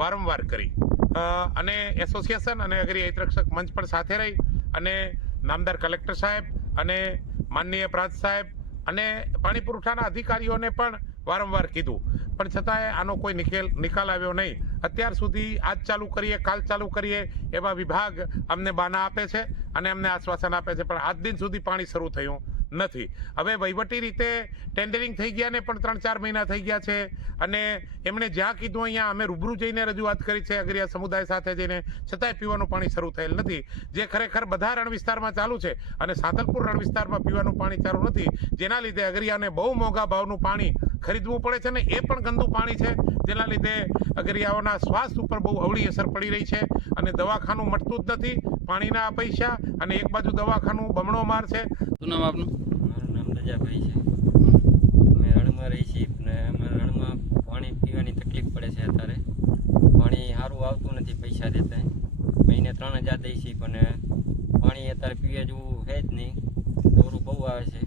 વારંવાર કરી અને એસોસિએશન અને અગ્રિ હિતરક્ષક મંચ પણ સાથે રહી અને નામદાર કલેક્ટર સાહેબ અને માનનીય પ્રાંત સાહેબ અને પાણી પુરવઠાના અધિકારીઓને પણ વારંવાર કીધું, પણ છતાંય આનો કોઈ નિકાલ આવ્યો નહીં. અત્યાર સુધી આજ ચાલુ કરીએ કાલ ચાલુ કરીએ એવા વિભાગ અમને બાના આપે છે અને અમને આશ્વાસન આપે છે, પણ આજ દિન સુધી પાણી શરૂ થયું નથી. હવે વહીવટી રીતે ટેન્ડરિંગ થઈ ગયા ને પણ 3-4 મહિના થઈ ગયા છે અને એમણે જ્યાં કીધું અહીંયા અમે રૂબરૂ જઈને રજૂઆત કરી છે અગ્રિયા સમુદાય સાથે જઈને, છતાંય પીવાનું પાણી શરૂ થયેલ નથી, જે ખરેખર બધા રણ વિસ્તારમાં ચાલુ છે અને સાતલપુર રણ વિસ્તારમાં પીવાનું પાણી ચાલુ નથી, જેના લીધે અગરિયાને બહુ મોંઘા ભાવનું પાણી ખરીદવું પડે છે ને એ પણ ગંદુ પાણી છે, જેના લીધે અગરિયાઓના સ્વાસ્થ્ય ઉપર બહુ અવળી અસર પડી રહી છે અને દવાખાનું મળતું જ નથી, પાણીના પૈસા અને એક બાજુ દવાખાનું બમણો માર છે. શું નામ આપનું? મારું નામ રજાભાઈ છે. અમે રણમાં રહી છીએ અને અમારા રણમાં પાણી પીવાની તકલીફ પડે છે. અત્યારે પાણી સારું આવતું નથી પૈસા દેતા, મહિને 3000 દઈએ છીએ પણ પાણી અત્યારે પીવા જેવું છે જ નહીં, ડોરું બહુ આવે છે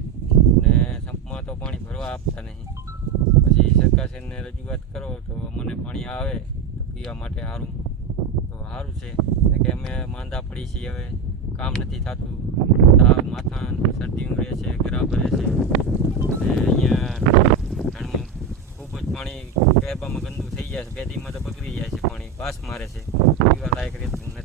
ને સંપમાં તો પાણી ભરવા આપતા નહીં. પછી સરકારશ્રીને રજૂઆત કરો તો મને પાણી આવે તો પીવા માટે સારું છે કે અમે માંદા પડી છીએ, હવે કામ નથી થતું, તાવ માથા શરદી ઉમરે છે, ગરા ભરે છે અને અહીંયા રણમાં ખૂબ જ પાણી કહેવામાં ગંદુ થઈ જાય છે, બેદીમાં તો બગડી જાય છે, પાણી પાસ મારે છે, પીવા લાયક રહેતું નથી.